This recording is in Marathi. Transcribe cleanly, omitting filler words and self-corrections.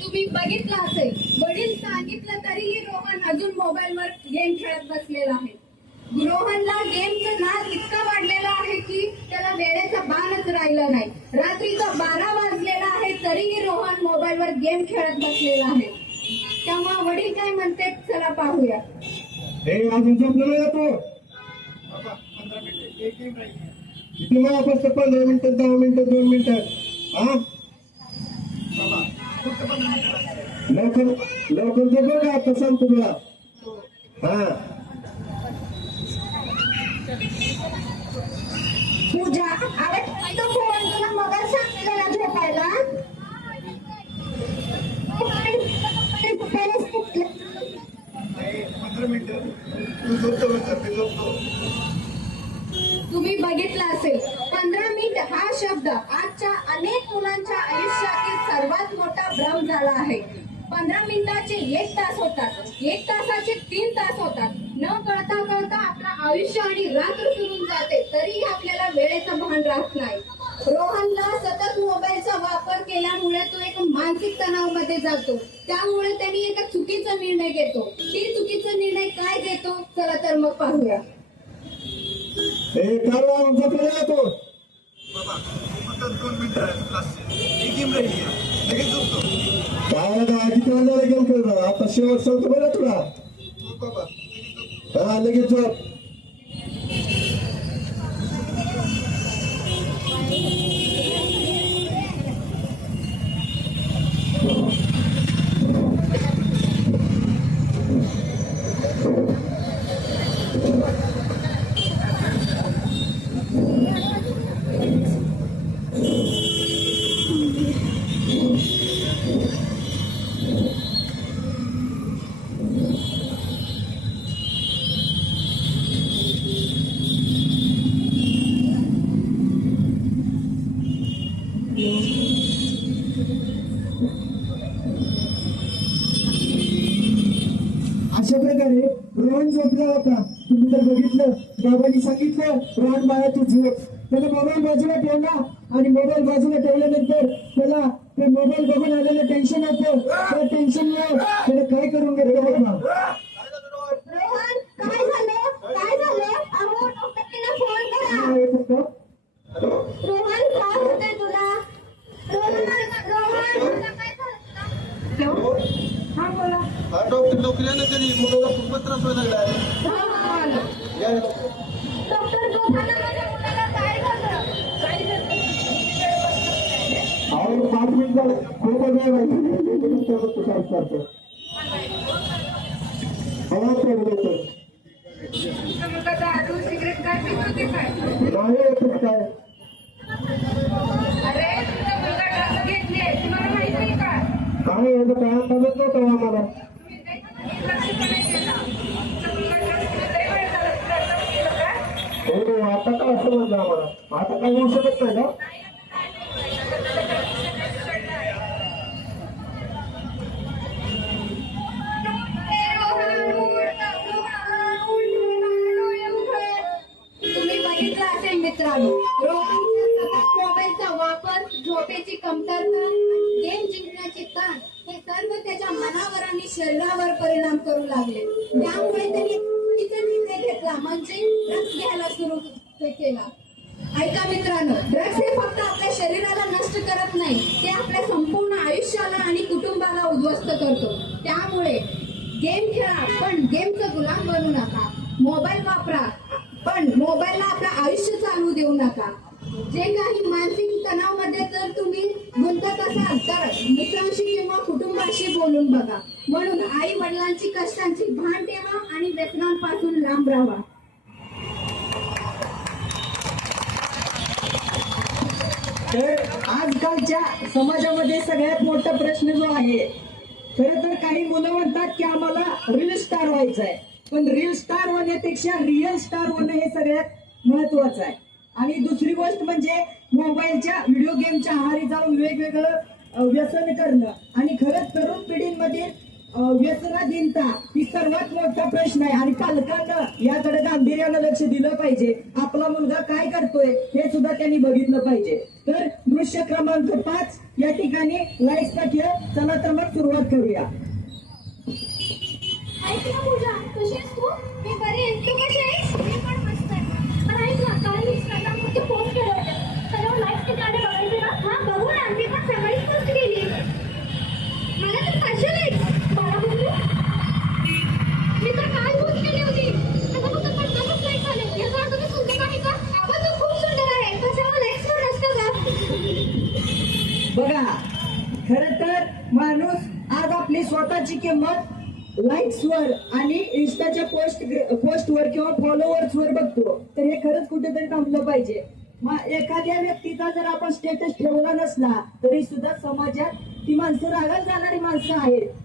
तुम्ही बघितलं असेल, वडील सांगितलं तरीही रोहन अजून मोबाईलवर गेम खेळत बसलेला आहे. रोहनला गेमचं नाद इतका वाढलेला आहे की त्याला वेळेचा भानच राहिला नाही. रात्रीचा 12 वाजलेला आहे तरीही रोहन मोबाईलवर गेम खेळत बसलेला आहे. तेव्हा वडील काय म्हणते चला पाहूया. अजून झोपलेला येतो किती वेळा फक्त 15 मिनिटं 10 मिनिटं 2 मिनिटं. हा लवकर लवकर झोपो का आता सांगतो तुला. हा पूजा अरे तो फोन तुला मग सांगितलं ना झोपायला. 15 मिनिटं तू झोपतो. तुम्ही बघितलं असेल 15 मिनिट हा शब्द आजच्या अनेक मुलांच्या आयुष्यातील सर्वात मोठा भ्रम झाला आहे. 15 मिनिटाचे 1 तास होतात, 1 तासाचे 3 तास होतात. न कळता कळता आपलं आयुष्य आणि रात्र सुरून जाते तरीही आपल्याला वेळेचं भान राहत नाही. रोहनला सतत मोबाईलचा वापर केल्यामुळे तो एक मानसिक तणावामध्ये जातो. त्यामुळे त्यांनी एक चुकीचा निर्णय घेतो. ती चुकीचा निर्णय काय घेतो चला तर मग पाहूया. झोपलेला येतो गेम खेळतो. आता शेवट सांगतो बरं तुला. हा लगेच झोप. अशा प्रकारे रोहन झोपला होता. तुम्ही जर बघितलं बाबांनी सांगितलं रोहन बाळा तू झोप. त्याने मोबाईल बाजूला ठेवला आणि मोबाईल बाजूला ठेवल्यानंतर त्याला ते मोबाईल बघून आलेलं टेन्शन होतं. त्या टेन्शनमुळे त्याने काय करून घेतलं बघ ना. रोहन काय झालं काय झालं अहो डॉक्टरला फोन करा. रोहन काय होतंय तुला. रोहन काय झालं. हा बोला. डॉक्टर नोकरीला कधी मुलाला खूपच त्रास व्हायला लागला. डॉक्टर दोघांना माझ्या मुलाला काय झालं. 5 मिनिटं खूप वेळ करतो. दारू सिगरेट काय पित होते काय. काय अरे तुझा मुलगा ड्रग्स घेतले तुम्हाला माहित नाही का. काय याचं काय समजत नव्हतं आम्हाला. हो आता काय असं म्हणलं आम्हाला. आता काय होऊ शकत नाही का. तुम्ही बघितलं असेल मित्रांनो, रोहनचा सतत मोबाईलचा वापर, झोपेची कमतरता, गेम जिंकण्याची ताण हे सर्व त्याच्या मनावर आणि शरीरावर परिणाम करू लागले. त्यामुळे त्यांनी चुकीचा निर्णय घेतला म्हणजे ड्रग्स घ्यायला सुरू केला. ऐका मित्रांनो, ड्रग्स हे फक्त आपल्या शरीराला नष्ट करत नाही, ते आपल्या संपूर्ण आयुष्याला आणि कुटुंबाला उद्ध्वस्त करतो. त्यामुळे गेम खेळा पण गेमचं गुलाम बनू नका. मोबाईल वापरा पण मोबाईलला आपलं आयुष्य चालू देऊ नका. जे काही मानसिक तणावामध्ये जर तुम्ही गुंतत असाल तर मित्रांशी किंवा कुटुंबाशी बोलून बघा. म्हणून आई वडिलांची कष्टांची भान ठेवा आणि व्यसनांपासून लांब राहा. तर आजकालच्या समाजामध्ये सगळ्यात मोठा प्रश्न जो आहे, खरं तर काही मुलं म्हणतात की आम्हाला रील स्टार व्हायचं आहे, पण रील स्टार होण्यापेक्षा रिअल स्टार होणं हे सगळ्यात महत्वाचं आहे. आणि दुसरी गोष्ट म्हणजे मोबाईलच्या व्हिडिओ गेमच्या आहारी जाऊन वेगवेगळं व्यसन करणं. आणि खरंच तरुण पिढीमध्ये व्यसनाधीनता ही सर्वात मोठा प्रश्न आहे आणि पालकांना याकडे गांभीर्यानं लक्ष दिलं पाहिजे. आपला मुलगा काय करतोय हे सुद्धा त्यांनी बघितलं पाहिजे. तर दृश्य क्रमांक 5 या ठिकाणी लाईट्सचा खेळ. चला तर मग सुरुवात करूया. ऐक ना पूजा, कशी आहेस तू? मी बरी आहे. तू कशी आहेस? मी पण मस्त आहे. पण ऐक ना, काल मी इंस्टाग्रामवरती पोस्ट केलं होतं. त्याच्यावर लाईक्स किती आले बघायचे ना? हा बघू ना, मी पण सकाळीच पोस्ट केली. मला तर 500 लाईक्स. मला बघू. मी तर काल पोस्ट केली होती. आता फक्त 50च लाईक्स आले. याचा अर्थ मी सुंदर नाही का? अगं तू खूप सुंदर आहे. कशावर लाईक्स पण नसतं का? बघा, खर तर माणूस आज आपली स्वतःची किंमत लाईक्सवर आणि इन्स्टाच्या पोस्टवर किंवा फॉलोअर्सवर बघतो. तर हे खरंच कुठेतरी थांबलं पाहिजे. मग एखाद्या व्यक्तीचा जर आपण स्टेटस ठेवला नसला तरी सुद्धा समाजात ती माणसं रागात जाणारी माणसं आहेत.